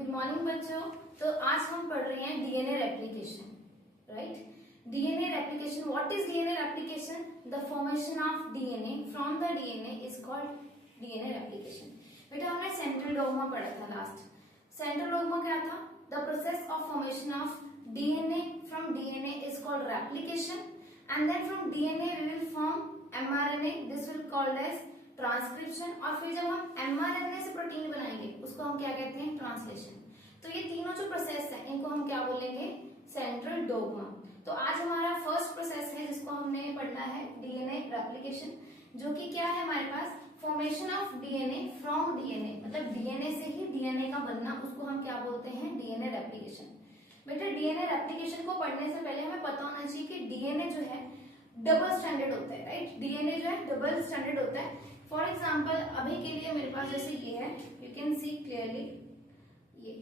Good morning बच्चों। तो आज हम पढ़ रहे हैं DNA replication, right. DNA replication, what is DNA replication? The formation of DNA from the DNA is called DNA replication. बेटा हमने सेंट्रल डोग्मा पढ़ा था लास्ट। सेंट्रल डोग्मा क्या था? The process of formation of DNA from DNA is called replication and then from DNA we will form mRNA, this will called as transcription. और फिर जब हम एमआरएनए से प्रोटीन बनाएंगे उसको हम क्या कहते हैं? ट्रांसलेशन। तो ये तीनों जो प्रोसेस है इनको हम क्या बोलेंगे? Central dogma. तो आज हमारा फर्स्ट प्रोसेस है जिसको हमने पढ़ना है डीएनए रेप्लिकेशन, जो कि क्या है हमारे पास? Formation of DNA from DNA, मतलब डीएनए से ही डीएनए का बनना, उसको हम क्या बोलते हैं? DNA replication. बेटा डीएनए रेप्लिकेशन को पढ़ने से पहले हमें पता होना चाहिए कि डीएनए जो है डबल स्टैंडर्ड होता है, राइट। डीएनए जो है डबल स्टैंडर्ड होता है। फॉर एग्जाम्पल अभी के लिए मेरे पास जैसे ये है, यू कैन सी क्लियरली ये।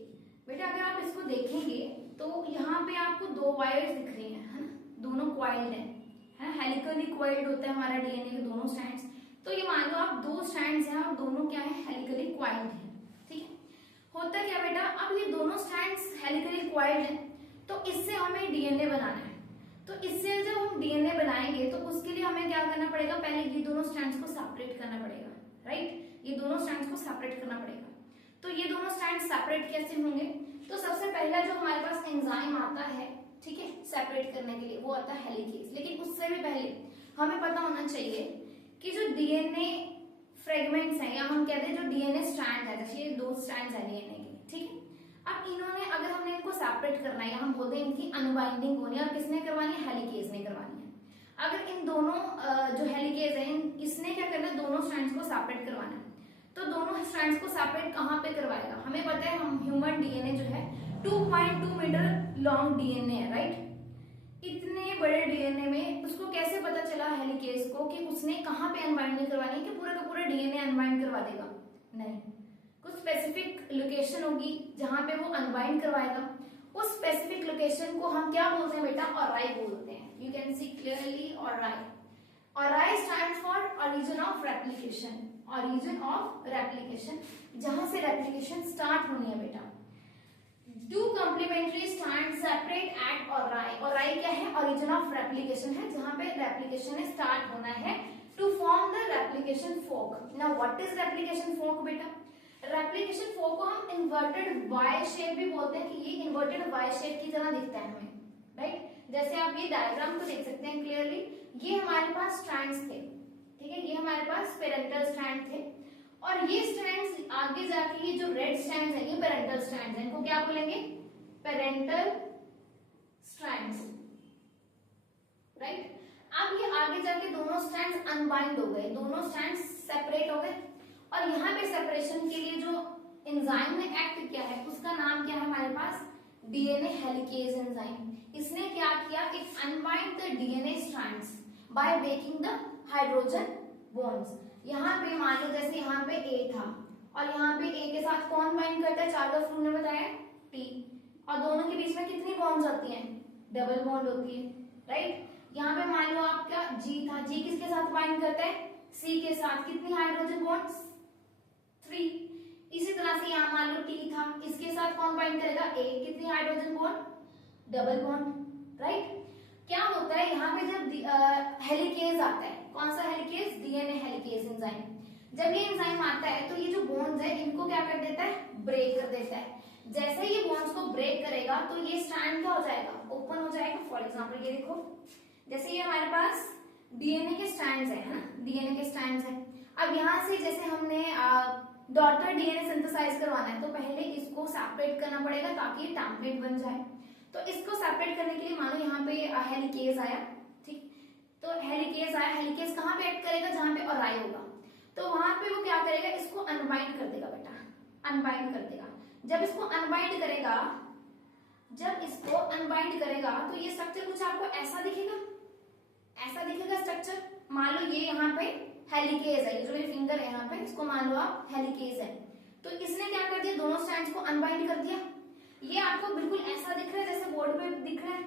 बेटा अगर आप इसको देखेंगे तो यहाँ पे आपको दो वायर्स दिख रही हैं, है ना? दोनों क्वाइल्ड है, हेलिकली क्वाइल्ड होता है हमारा डीएनए के दोनों स्ट्रैंड्स। तो ये मान लो आप दो स्ट्रैंड्स हैं और दोनों क्या है? हेलिकली क्वाइल्ड है, ठीक है। होता क्या बेटा, अब ये दोनों स्ट्रैंड्स हेलिकली क्वाइल्ड है तो इससे हमें डीएनए बनाना है। तो इससे जब हम डीएनए बनाएंगे तो उसके लिए हमें क्या करना पड़ेगा? पहले ये दोनों स्ट्रैंड्स को सेपरेट करना पड़ेगा, राइट। ये दोनों स्ट्रैंड्स को सेपरेट करना पड़ेगा। तो ये दोनों स्ट्रैंड्स सेपरेट कैसे होंगे? तो सबसे पहला जो हमारे पास एंजाइम आता है, ठीक है, सेपरेट करने के लिए, वो आता है हेलिकेज। लेकिन उससे भी पहले हमें पता होना चाहिए कि जो डीएनए फ्रेगमेंट्स हैं या हम कहते हैं जो डीएनए स्ट्रैंड है, जैसे ये दो स्ट्रैंड्स है डीएनए के, ठीक है। अब इन्होंने अगर हमने इनको सेपरेट करना है या हम बोलते हैं इनकी अनबाइंडिंग होनी है, और किसने करवानी है? हेलिकेज ने करवानी है। अगर इन दोनों जो हेलिकेज है इसने क्या करना है? दोनों स्ट्रैंड्स को सेपरेट करवाना है। तो दोनों स्ट्रैंड्स को सेपरेट कहाँ पे करवाएगा? हमें पता है हम ह्यूमन डीएनए जो है 2.2 मीटर लॉन्ग डीएनए है, राइट। इतने बड़े डीएनए में उसको कैसे पता चला हेलिकेज को कि उसने कहाँ पे अनबाइंडिंग करवानी है? कि पूरा का पूरा डीएनए अनबाइंड करवा देगा? नहीं, कुछ स्पेसिफिक लोकेशन होगी जहां पे वो अनबाइंड करवाएगा। उस स्पेसिफिक लोकेशन को हम क्या बोलते हैं बेटा? ऑराई बोलते हैं। You can see clearly ori. Ori stands for origin of replication. Origin of replication, जहां से रेप्लिकेशन स्टार्ट होनी है बेटा। Two complementary stand separate at ori. Ori क्या है? ओरिजिन ऑफ रेप्लिकेशन है, जहां पे रेप्लिकेशन स्टार्ट होना है to form the replication fork. Now what is replication fork बेटा? रेप्लिकेशन फोक को हम इन्वर्टेड वाई शेप भी बोलते हैं, कि ये इन्वर्टेड वाई शेप की तरह दिखता है हमें, राइट। जैसे आप ये डायग्राम को देख सकते हैं क्लियरली, ये हमारे पास स्ट्रैंड्स थे, ठीक है, ये हमारे पास पेरेंटल स्ट्रैंड थे, और ये स्ट्रैंड्स आगे जाके ये जो रेड स्ट्रैंड्स हैं ये पेरेंटल स्ट्रैंड्स हैं, इनको क्या बोलेंगे? Parental strands, right. अब ये आगे जाके दोनों स्ट्रैंड्स अनबाइंड हो गए, दोनों स्ट्रैंड्स सेपरेट हो गए, और यहाँ पे सेपरेशन के लिए जो एंजाइम ने एक्ट किया है उसका नाम क्या है हमारे पास? DNA helicase enzyme. इसने क्या किया? It unbind the DNA strands by breaking the hydrogen bonds. यहाँ पे मान लो जैसे यहाँ पे ए था और यहाँ पे ए के साथ कौन बाइंड करता है? चार्ल्स फ्लू ने बताया टी, और दोनों के बीच में कितनी बॉन्ड्स होती हैं? डबल बॉन्ड होती है, राइट। यहाँ पे मान लो आपका जी था, जी किसके साथ बाइंड करता है? सी के साथ। कितनी हाइड्रोजन बॉन्ड्स? 3। इसी तरह से यहाँ मान लो टी था, इसके साथ कौन बाइंड करेगा? ए। कितनी hydrogen bond? Double bond, right. क्या होता है यहाँ पे जब हेलिकेज आता है, कौन सा हेलिकेज? DNA helicase enzyme. जब ये एंजाइम आता है तो ये जो बॉन्ड्स है इनको क्या कर देता है? ब्रेक कर देता है। जैसे ये बॉन्ड्स को ब्रेक करेगा तो ये स्ट्रैंड क्या हो जाएगा? ओपन हो जाएगा। फॉर एग्जाम्पल ये देखो, जैसे ये हमारे पास डीएनए के स्ट्रैंड्स है ना, डीएनए के स्ट्रैंड्स है। अब यहाँ से जैसे हमने डॉटर डीएनए सिंथेसाइज करवाना है तो पहले इसको सेपरेट करना पड़ेगा ताकि ये टेम्पलेट बन जाए। तो इसको सेपरेट करने के लिए मानो यहाँ पे हेलिकेज आया, ठीक। तो हेलिकेज आया, हेलिकेज कहाँ पे एक्ट करेगा? जहां पे ऑराई होगा। तो वहां पे वो क्या करेगा? इसको अनबाइंड कर देगा बेटा, अनबाइंड कर देगा। जब इसको अनबाइंड करेगा, जब इसको अनबाइंड करेगा तो ये स्ट्रक्चर कुछ आपको ऐसा दिखेगा, ऐसा दिखेगा स्ट्रक्चर। मान लो ये यहाँ पे हेलिकेज है, ये जो मेरी फिंगर है यहाँ पे, इसको मान लो आप हेलिकेज है। तो इसने क्या कर दिया? दोनों स्ट्रैंड्स को अनबाइंड कर दिया। ये आपको बिल्कुल ऐसा दिख रहा है जैसे बोर्ड पे दिख रहा है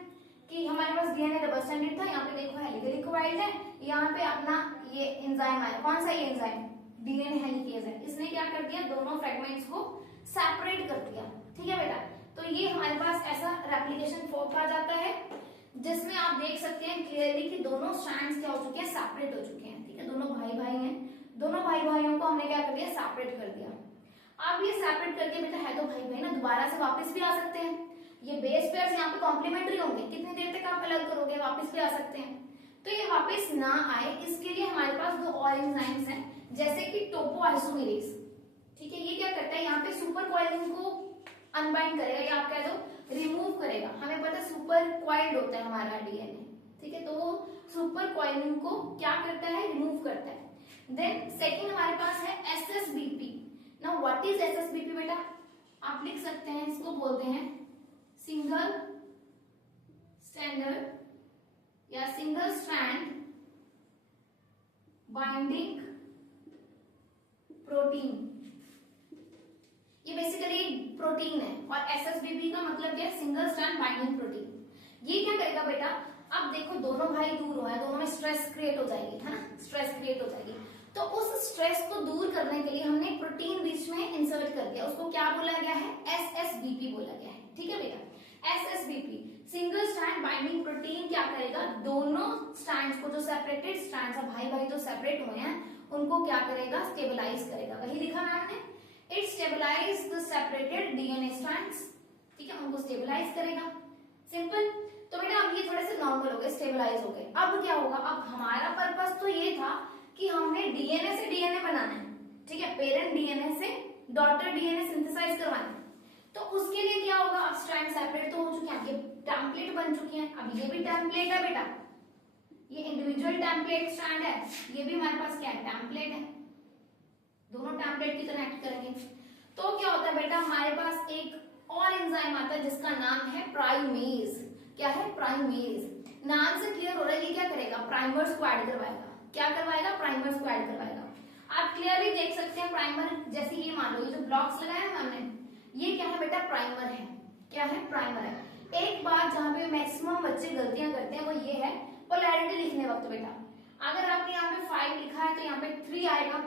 कि हमारे पास डीएनए डबल स्टैंडर्ड था, यहाँ पे देखो हेलिकली क्वाइल्ड है, यहाँ पे अपना ये एंजाइम आया। कौन सा ये एंजाइम? डीएनए हेलिकेज है। इसने क्या कर दिया? दोनों फ्रेगमेंट्स को सेपरेट कर दिया, ठीक है। ऐसा रेप्लिकेशन फोर्क आ जाता है जिसमें आप देख सकते हैं क्लियरली कि दोनों स्ट्रैंड्स क्या हो चुके हैं, सेपरेट हो चुके हैं। ठीक है, दोनों भाई भाई हैं, दोनों भाई भाइयों को हमने क्या कर दिया, सेपरेट कर दिया। अब ये सेपरेट करके बेटा है तो भाई भाई ना, दोबारा से वापस भी आ सकते हैं। ये बेस पेयर्स यहाँ पे कॉम्प्लीमेंट्री होंगे, कितनी देर तक आप अलग करोगे, वापस भी आ सकते हैं। तो ये वापस ना आए इसके लिए हमारे पास दो और एंजाइम्स हैं, जैसे कि टोपोआइसोमेरेज। ठीक है, ये क्या करता है, यहाँ पे सुपर कॉइलिंग को अनबाइंड करेगा या आप कह दो रिमूव करेगा। हमें पता है सुपर कॉइल्ड होता है हमारा डीएनए। ठीक है, तो वो सुपर कॉइलिंग को क्या करता है, रिमूव करता है। देन सेकंड हमारे पास है एसएसबीपी। नाउ व्हाट इज एसएसबीपी बेटा, आप लिख सकते हैं, इसको बोलते हैं सिंगल स्टैंडर्ड या सिंगल स्ट्रैंड बाइंडिंग प्रोटीन। ये बेसिकली प्रोटीन है और एसएसबीपी का मतलब क्या है, सिंगल स्ट्रैंड बाइंडिंग प्रोटीन। ये क्या करेगा बेटा, अब देखो दोनों भाई दूर हो, दोनों में स्ट्रेस क्रिएट हो जाएगी, है ना, स्ट्रेस क्रिएट हो जाएगी। तो उस स्ट्रेस को दूर करने के लिए हमने प्रोटीन बीच में इंसर्ट कर दिया, उसको क्या बोला गया है, एसएसबीपी बोला गया है। ठीक है बेटा, एसएसबीपी सिंगल स्ट्रैंड बाइंडिंग प्रोटीन क्या करेगा, दोनों स्ट्रैंड्स को, जो सेपरेटेड स्ट्रैंड्स है, भाई भाई जो सेपरेट हुए हैं, उनको क्या करेगा, स्टेबलाइज करेगा। वही लिखा मैम ने, it stabilise the separated DNA strands. ठीक है, उनको स्टेबलाइज करेगा, सिंपल। तो बेटा अब ये थोड़े से नॉर्मल हो गए, स्टेबलाइज हो गए। अब क्या होगा, अब हमारा पर्पस तो ये था कि हमने डीएनए से डीएनए बनाना है। ठीक है, पेरेंट डीएनए से डॉटर डीएनए सिंथेसाइज करवाना है। तो उसके लिए क्या होगा, अब स्ट्रैंड सेपरेट तो हो चुके हैं, ये टेम्पलेट बन चुकी हैं। अब ये भी टेम्पलेट है बेटा, ये इंडिविजुअल टेम्पलेट स्ट्रैंड है, ये भी हमारे पास क्या है, टेम्पलेट है। दोनों टेम्पलेट की कनेक्ट करेंगे तो क्या होता है बेटा, हमारे पास एक और एंजाइम आता है जिसका नाम है प्राइमेज। क्या है, प्राइमेज। नाम से क्लियर हो रहा है ये क्या करेगा, प्राइमर्स को ऐड करवाएगा। क्या करवाएगा, प्राइमर्स को ऐड करवाएगा। आप क्लियरली देख सकते हैं प्राइमर, जैसे ये मान लो ये जो ब्लॉक्स लगाए हैं हमने, ये क्या है बेटा, प्राइमर है। क्या है, प्राइमर है। एक बात जहां पे मैक्सिमम बच्चे गलतियां करते हैं वो ये है पोलैरिटी लिखने वक्त बेटा। अगर आपने यहाँ पे 5 लिखा है तो यहाँ पे 3 आएगा,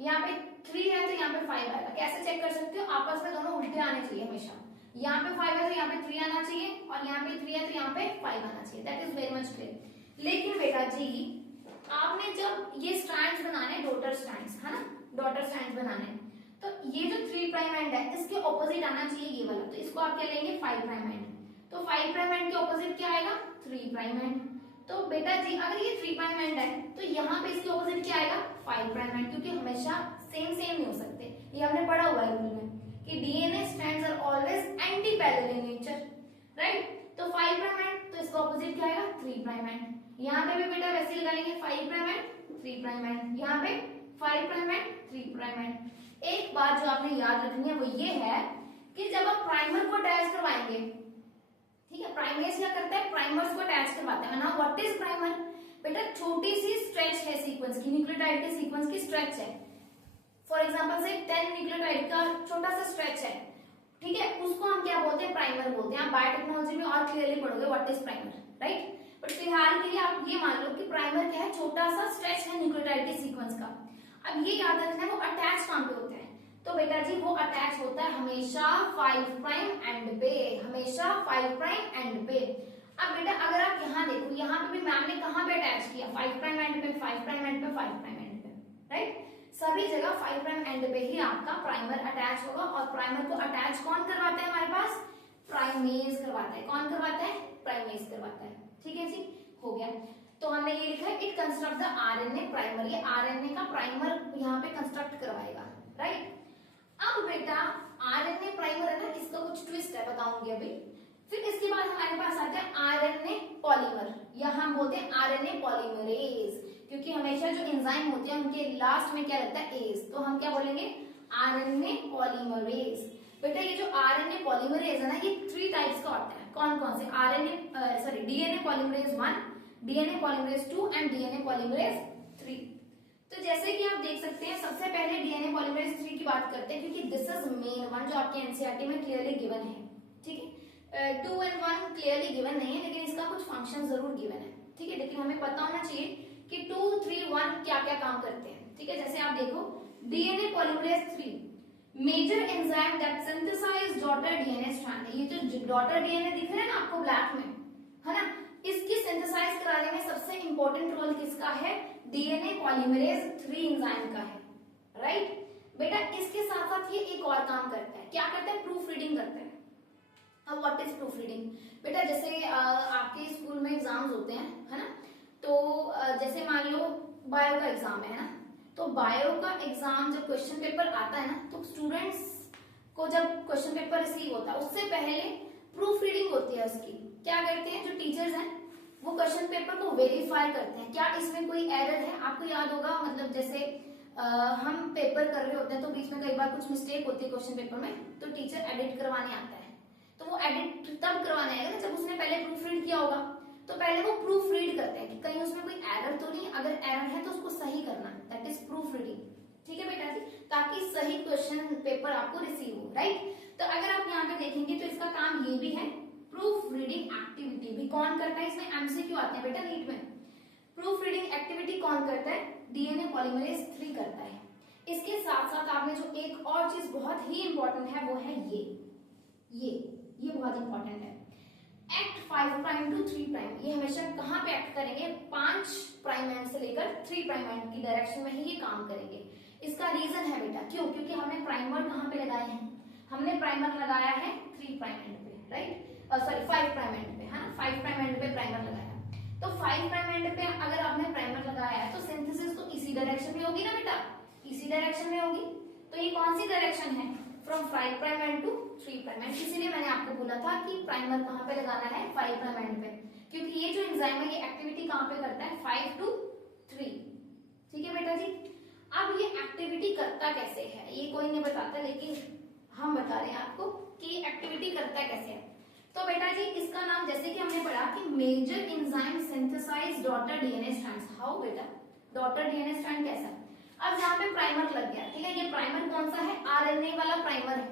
यहाँ पे 3 है तो यहाँ पे 5 आएगा। कैसे चेक कर सकते हो, आपस में दोनों उल्टे आने चाहिए हमेशा। यहाँ पे 5 है तो यहाँ पे 3 आना चाहिए, और यहाँ पे 3 है तो यहाँ पे 5 आना चाहिए। That is very much clear. लेकिन बेटा जी आपने जब ये स्ट्रैंड्स बनाने, डॉटर स्ट्रैंड्स, है ना, डॉटर स्ट्रैंड्स बनाने, तो ये जो 3 प्राइम एंड है इसके ऑपोजिट आना चाहिए ये वाला, तो इसको आप क्या लेंगे, 5 प्राइम एंड। तो 5 प्राइम एंड के ऑपोजिट क्या आएगा, 3 प्राइम एंड। तो बेटा जी अगर ये 3 प्राइम एंड है तो यहाँ पे इसके ऑपोजिट क्या आएगा, 5 प्राइम एंड, क्योंकि हमेशा सेम नहीं हो सकते। ये हमने पढ़ा हुआ है रूल में कि DNA strands are always anti parallel in nature, right. तो 5 प्राइम एंड, तो इसका ऑपोजिट क्या आएगा, 3 प्राइम एंड। यहाँ पे भी बेटा वैसे लगाएंगे 5 प्राइम एंड 3 प्राइम एंड, यहाँ पे 5 प्राइम एंड 3 प्राइम एंड। एक बात जो आपने याद रखनी है वो ये है कि जब आप प्राइमर को अटैच करवाएंगे, ठीक है, प्राइमेज क्या करता है, प्राइमर्स को अटैच करवाता है ना। व्हाट इज प्राइमर बेटा, छोटी सी स्ट्रेच है सीक्वेंस की, न्यूक्लियोटाइड के सीक्वेंस की स्ट्रेच है। फॉर एग्जांपल से 10 न्यूक्लियोटाइड का छोटा सा स्ट्रेच है, ठीक है, उसको हम क्या बोलते हैं, प्राइमर बोलते हैं। आप बायोटेक्नोलॉजी में और क्लियरली पढ़ोगे what is primer, right. But फिलहाल के लिए आप ये मान लो कि प्राइमर क्या है, छोटा सा स्ट्रेच है न्यूक्लियोटाइड के सीक्वेंस का। अब ये याद रखना है वो अटैच कहां पे होते हैं, तो बेटा जी वो अटैच होता है हमेशा 5 प्राइम एंड पे, हमेशा 5 प्राइम एंड पे। अब बेटा अगर आप यहाँ देखो, यहाँ पे भी मैम ने कहाँ पे अटैच किया, 5 प्राइम एंड पे, 5 प्राइम एंड पे, 5 प्राइम एंड पे, राइट। सभी जगह 5 प्राइम एंड पे ही आपका प्राइमर अटैच होगा। और प्राइमर को अटैच कौन करवाता है हमारे पास, प्राइमेज करवाता है। कौन करवाता है, प्राइमेज करवाता है। ठीक है जी, हो गया। तो हमने ये लिखा है, it construct the RNA primer, ये आरएनए का प्राइमर यहाँ पे कंस्ट्रक्ट करवाएगा, राइट। अब बेटा आरएनए प्राइमर है ना, इसका कुछ ट्विस्ट है, बताऊंगी अभी। फिर इसके बाद हमारे पास आता है आरएनए पॉलीमर, या हम बोलते हैं आरएनए पॉलीमरेज, क्योंकि हमेशा जो एंजाइम होते हैं उनके लास्ट में क्या रहता है, एज, तो हम क्या बोलेंगे, आरएनए पॉलीमरेज। बेटा ये जो आरएनए पॉलीमरेज है ना, ये 3 टाइप्स का होता है। कौन कौन से, RNA DNA polymerase 1, DNA polymerase 2 and DNA polymerase 3। तो जैसे कि आप देख सकते हैं, सबसे पहले डीएनए पॉलीमरेज 3 की बात करते हैं, क्योंकि दिस इज मेन वन जो आपके एनसीईआरटी में क्लियरली गिवन है। ठीक है, 2 एंड 1 क्लियरली गिवन नहीं है, लेकिन इसका कुछ फंक्शन जरूर गिवन है। ठीक है, लेकिन हमें पता होना चाहिए कि 2, 3, 1 क्या क्या काम करते हैं। ठीक है, जैसे आप देखो DNA polymerase 3 major enzyme that synthesise daughter DNA strand है। ये जो डॉटर डीएनए दिख रहे हैं ना आपको ब्लैक में, है ना, इसकी सिंथेसाइज कराने में सबसे इंपॉर्टेंट रोल किसका है? डीएनए पॉलीमरेज 3 एंजाइम का है, राइट बेटा। इसके साथ साथ ये एक और काम करता है, क्या करता है? प्रूफ रीडिंग करता है। अब व्हाट इज प्रूफ रीडिंग? बेटा जैसे आपके स्कूल में एग्जाम्स होते हैं, है ना, तो जैसे मान लो बायो का एग्जाम है ना, तो बायो का एग्जाम जब क्वेश्चन पेपर आता है ना, तो स्टूडेंट्स को जब क्वेश्चन पेपर रिसीव होता है उससे पहले प्रूफ रीडिंग होती है उसकी। क्या करते हैं जो टीचर्स हैं वो क्वेश्चन पेपर को वेरीफाई करते हैं, क्या इसमें कोई एरर है। आपको याद होगा, मतलब जैसे हम पेपर कर रहे होते हैं तो बीच में कई बार कुछ मिस्टेक होती है क्वेश्चन पेपर में, तो टीचर एडिट करवाने आता है, तो वो एडिट तब करवाने आएगा ना जब उसने पहले प्रूफ रीड किया होगा। तो पहले वो प्रूफ रीड करते हैं कि कहीं उसमें कोई एरर तो नहीं, अगर एरर है तो उसको सही करना, दैट इज प्रूफ रीडिंग। ठीक है बेटा जी, ताकि सही क्वेश्चन पेपर आपको रिसीव हो, राइट। तो अगर आप यहाँ पे देखेंगे तो इसका काम ये भी है, प्रूफ रीडिंग एक्टिविटी भी कौन करता है? इसमें एमसीक्यू आते हैं बेटा नीट में। प्रूफ रीडिंग एक्टिविटी कौन करता है? डीएनए पॉलीमरेज 3 करता है। इसके साथ साथ आपने जो एक और चीज बहुत ही इंपॉर्टेंट है वो है ये बहुत इंपॉर्टेंट है, एक्ट 5 प्राइम टू 3 प्राइम। ये हमेशा कहाँ पे एक्ट करेंगे? 5 प्राइम एंड से लेकर 3 प्राइम एंड की डायरेक्शन में ही ये काम करेंगे। इसका रीजन है बेटा, क्यों? क्योंकि हमने प्राइमर कहाँ पे लगाए हैं? हमने प्राइमर लगाया है 3 प्राइम एंड पे, राइट, सॉरी 5 प्राइम एंड पे, है ना, 5 प्राइम एंड पे प्राइमर लगाया। तो 5 प्राइम एंड पे अगर आपने प्राइमर लगाया है तो सिंथेसिस तो इसी डायरेक्शन में होगी ना बेटा, इसी डायरेक्शन में होगी। तो ये कौन सी डायरेक्शन है? From 5 prime end to 3 prime end. इसीलिए मैंने आपको बोला था कि प्राइमर कहाँ पे लगाना है? 5 प्राइम एंड पे, क्योंकि ये जो एंजाइम है ये एक्टिविटी कहाँ पे करता है? 5 to 3। ठीक है बेटा जी। अब ये एक्टिविटी करता कैसे है ये कोई नहीं बताता, लेकिन हम बता रहे हैं आपको कि एक्टिविटी करता कैसे है। तो बेटा जी इसका नाम, जैसे कि हमने पढ़ा कि major enzyme synthesise daughter DNA strands. How बेटा? डॉटर डीएनए स्ट्रैंड कैसा? अब यहाँ पे प्राइमर लग गया, ठीक है, ये प्राइमर कौन सा है? आरएनए वाला प्राइमर है,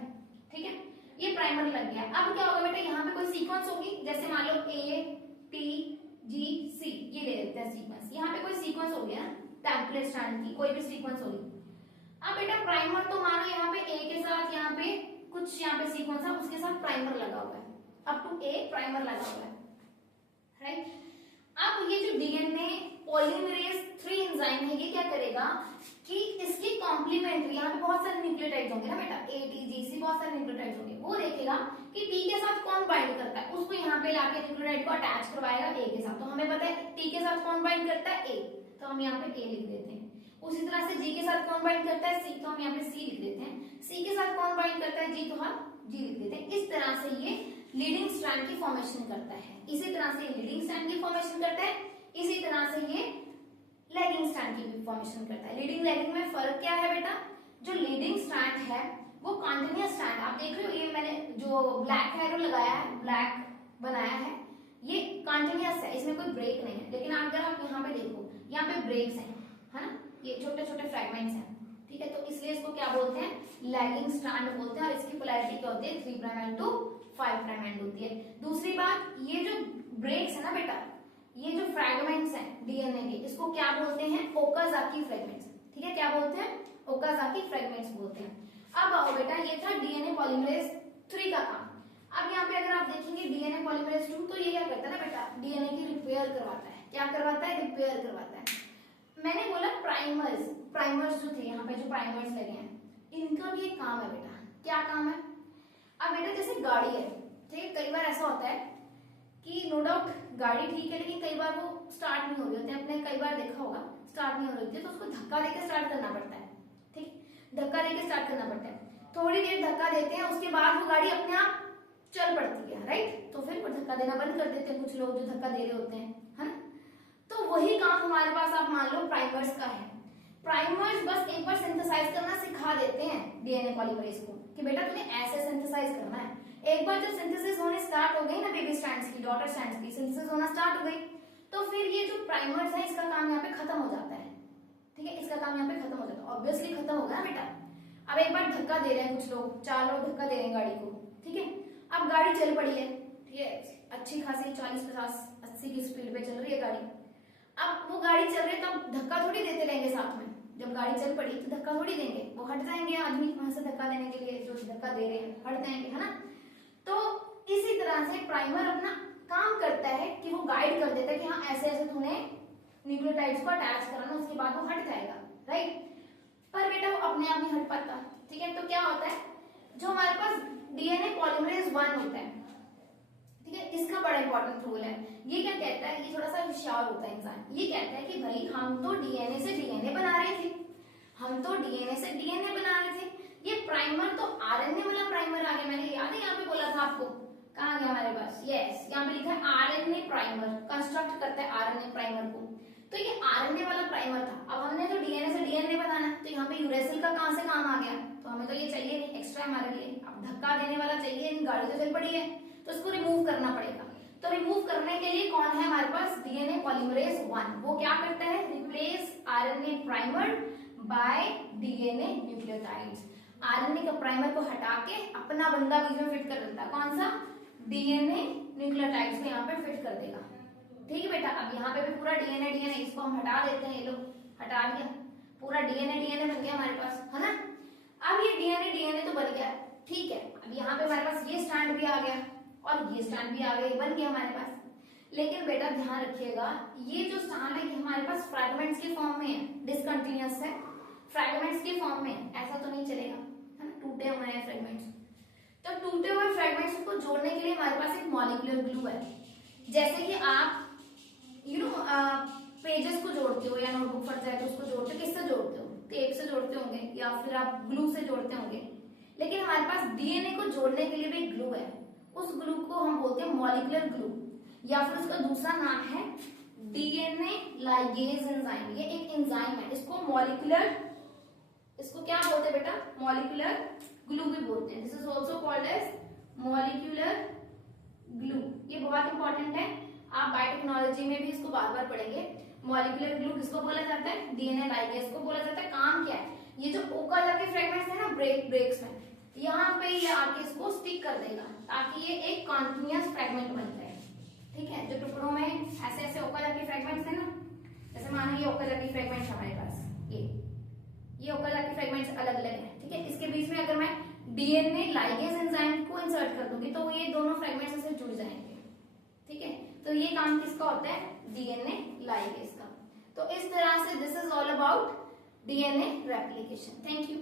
ठीक है, ये प्राइमर लग गया। अब क्या होगा बेटा? यहाँ पे कोई सीक्वेंस होगी, जैसे मान लो ए टी जी सी, ये ले लेते हैं सीक्वेंस। यहाँ पे कोई सीक्वेंस हो गया ना टेम्पलेट स्ट्रैंड की, कोई भी सीक्वेंस होगी। अब बेटा प्राइमर तो मानो यहाँ पे ए के साथ यहाँ पे कुछ यहाँ पे सीक्वेंस है, उसके साथ प्राइमर लगा हुआ है, अप टू ए प्राइमर लगा हुआ है, राइट। अब ये जो डीएनए पॉलीमरेज 3 एंजाइम है, ये क्या करेगा कि इसकी कॉम्प्लीमेंट्री, यहाँ पे बहुत सारे न्यूक्लियोटाइड्स होंगे ना बेटा, ए टी जी सी, बहुत सारे न्यूक्लियोटाइड्स होंगे, वो देखेगा कि टी के साथ कौन बाइंड करता है, उसको यहाँ पे लाके न्यूक्लियोटाइड को अटैच करवाएगा ए के साथ। तो हमें पता है टी के साथ कौन बाइंड करता है? ए, तो हम यहाँ पे ए लिख देते हैं। उसी तरह से जी के साथ कौन बाइंड करता है? सी, तो हम यहाँ पे सी लिख देते हैं। सी के साथ कौन बाइंड करता है? जी, तो हम जी लिख देते हैं। इस तरह से ये लीडिंग स्ट्रैंड की फॉर्मेशन करता है। इसी तरह से लीडिंग स्ट्रैंड की फॉर्मेशन करता है, इसी तरह से ये लैगिंग स्ट्रैंड की भी फॉर्मेशन करता है। लीडिंग लैगिंग में फर्क क्या है बेटा? जो लीडिंग स्ट्रैंड है वो कॉन्टिन्यूअस स्ट्रैंड, आप देख रहे हो ये मैंने जो ब्लैक एरो लगाया है, ब्लैक बनाया है, ये कॉन्टिन्यूअस है, इसमें कोई ब्रेक नहीं है। लेकिन अगर आप यहाँ पे देखो, यहाँ पे ब्रेक्स हैं, है ना, ये छोटे छोटे फ्रेगमेंट्स हैं, ठीक है, तो इसलिए इसको क्या बोलते हैं? लैगिंग स्ट्रैंड बोलते हैं। और इसकी पोलैरिटी क्या होती है? 3 prime end to 5 prime end होती है। दूसरी बात, ये जो ब्रेक्स है ना बेटा, ये जो फ्रैगमेंट्स हैं डीएनए के, इसको क्या बोलते हैं? ओकाजाकी फ्रैगमेंट्स, ठीक है, क्या बोलते हैं? ओकाजाकी फ्रैगमेंट्स बोलते हैं। अब आओ बेटा, ये था डीएनए पॉलीमरेज 3 का काम। अब यहाँ पे अगर आप देखेंगे डीएनए पॉलीमरेज 2, तो ये क्या करता है ना बेटा? डीएनए की रिपेयर करवाता है। क्या करवाता है? रिपेयर करवाता है। मैंने बोला प्राइमर्स जो थे, यहाँ पे जो प्राइमर्स लगे हैं, इनका भी एक काम है बेटा। क्या काम है? अब बेटा जैसे गाड़ी है, ठीक है, कई बार ऐसा होता है कि नो डाउट गाड़ी ठीक है, लेकिन कई बार वो स्टार्ट नहीं हो रही होती है। आपने कई बार देखा होगा स्टार्ट नहीं हो रही होती है, तो उसको धक्का देके स्टार्ट करना पड़ता है, ठीक, धक्का देके स्टार्ट करना पड़ता है। थोड़ी देर धक्का देते हैं, उसके बाद वो गाड़ी अपने आप चल पड़ती है, राइट। तो फिर वो धक्का देना बंद कर देते हैं कुछ लोग जो धक्का दे रहे होते हैं, है ना। तो वही काम हमारे पास आप मान लो प्राइमर्स का है। प्राइमर्स बस एक बार सिंथेसाइज करना सिखा देते हैं डीएनए पॉलीमरेज को कि बेटा तुम्हें ऐसे सिंथेसाइज करना है। एक बार जो सिंथेसिस होने स्टार्ट हो गई ना बेबी स्ट्रैंड्स की, डॉटर स्ट्रैंड्स की सिंथेसिस होना स्टार्ट हो गई, तो फिर ये जो प्राइमर्स है इसका काम यहाँ पे खत्म हो जाता है, ठीक है, इसका काम यहाँ पे खत्म हो जाता है। ऑब्वियसली खत्म होगा ना बेटा। अब एक बार धक्का दे रहे हैं कुछ लोग, 4 लोग धक्का दे रहे हैं गाड़ी को, ठीक है, अब गाड़ी चल पड़ी है, ठीक है, अच्छी खासी 40, 50, 80 की स्पीड पे चल रही है गाड़ी। अब वो गाड़ी चल रही है, तब धक्का थोड़ी देते रहेंगे साथ में। जब गाड़ी चल पड़ी तो धक्का थोड़ी देंगे, वो हट जाएंगे आदमी वहां से धक्का देने के लिए, जो धक्का दे रहे हैं हट जाएंगे, है ना। तो इसी तरह तरह से प्राइमर अपना काम करता है कि वो गाइड कर देता है कि हाँ ऐसे ऐसे तूने न्यूक्लियोटाइड्स को अटैच कराना, उसके बाद वो हट जाएगा, राइट। पर बेटा वो अपने आप नहीं हट पाता, ठीक है। तो क्या होता है, जो हमारे पास डीएनए पॉलीमरेज 1 होता है, ठीक है, इसका बड़ा इंपॉर्टेंट रोल है। ये क्या कहता है, ये थोड़ा सा होशियार होता है इंसान, ये कहता है कि भाई हम तो डीएनए से डीएनए बना रहे थे, हम तो डीएनए से डीएनए बना रहे थे, ये प्राइमर तो आरएनए वाला प्राइमर आ गया। मैंने याद है यहाँ पे बोला था आपको, कहाँ गया हमारे पास, यस यहाँ पे लिखा है आरएनए प्राइमर, कंस्ट्रक्ट करता है आरएनए प्राइमर को। तो ये आरएनए वाला प्राइमर था, अब हमने तो डीएनए से डीएनए बनाना, तो यहाँ पे यूरेसिल का कहाँ से काम आ गया, तो हमें तो ये चाहिए नहीं, एक्स्ट्रा हमारे लिए अब धक्का देने वाला चाहिए नहीं, गाड़ी तो चल पड़ी है, तो इसको रिमूव करना पड़ेगा। तो रिमूव करने के लिए कौन है हमारे पास, डीएनए पॉलीमरेज 1, वो क्या करता है, replace RNA primer bye DNA nucleotides. RNA का प्राइमर को हटा के अपना बंदा बीच में फिट कर देता है, कौन सा, डीएनए न्यूक्लियोटाइड्स को यहाँ पे फिट कर देगा, ठीक है बेटा। अब यहाँ पे भी पूरा डीएनए डीएनए, इसको हम हटा देते हैं, ये लोग हटा दिया, पूरा डीएनए डीएनए बन गया हमारे पास, है ना। अब ये डीएनए डीएनए तो बन गया, ठीक है। अब यहाँ पे हमारे पास ये स्ट्रैंड भी आ गया और ये स्ट्रैंड भी आ गया, बन गया हमारे पास। लेकिन बेटा ध्यान रखिएगा, ये जो स्ट्रैंड है ये हमारे पास फ्रैगमेंट्स के फॉर्म में है, डिसकंटिन्यूअस है, फ्रैगमेंट्स के फॉर्म में, ऐसा तो नहीं चलेगा, है ना, टूटे हुए हैं फ्रैगमेंट्स। तो टूटे हुए फ्रैगमेंट्स को जोड़ने के लिए हमारे पास एक मॉलिक्यूलर ग्लू है। जैसे कि आप पेजेस को जोड़ते हो या नोटबुक फट जाए तो उसको जोड़ते हो, किससे जोड़ते हो, टेप से जोड़ते होंगे या फिर आप ग्लू से जोड़ते होंगे। लेकिन हमारे पास डीएनए को जोड़ने के लिए भी ग्लू है, उस ग्लू को हम बोलते हैं मॉलिक्यूलर ग्लू, या फिर उसका दूसरा नाम है डीएनए लाइगेज एंजाइम। ये एक एंजाइम है, इसको मॉलिक्यूलर, इसको क्या बोलते हैं बेटा, मॉलिक्यूलर ग्लू भी बोलते हैं। This is also called as molecular glue. ये बहुत इंपॉर्टेंट है, आप बायोटेक्नोलॉजी में भी इसको बार बार पढ़ेंगे। मॉलिक्यूलर ग्लू किसको बोला जाता है, डीएनए लाइगेज को बोला जाता है। काम क्या है, ये जो ओकर जाके फ्रेगमेंट्स है ना ब्रेक्स में, यहाँ पे ये आके इसको स्टिक कर देगा ताकि ये एक कॉन्टिन्यूअस फ्रेगमेंट बन जाए, ठीक है। जो टुकड़ों में ऐसे ऐसे ओकर जाके फ्रेगमेंट्स है ना, जैसे मानो ये ओकर जाके फ्रेगमेंट्स हमारे पास, ये ओकर जाके फ्रेगमेंट्स अलग अलग है, ठीक है। इसके बीच में अगर मैं डीएनए लाइगेज एंजाइम को इंसर्ट कर दूंगी तो ये दोनों फ्रेगमेंट्स ऐसे जुड़ जाएंगे, ठीक है। तो ये काम किसका होता है, डीएनए लाइगेज का। तो इस तरह से this is all about DNA replication. Thank you.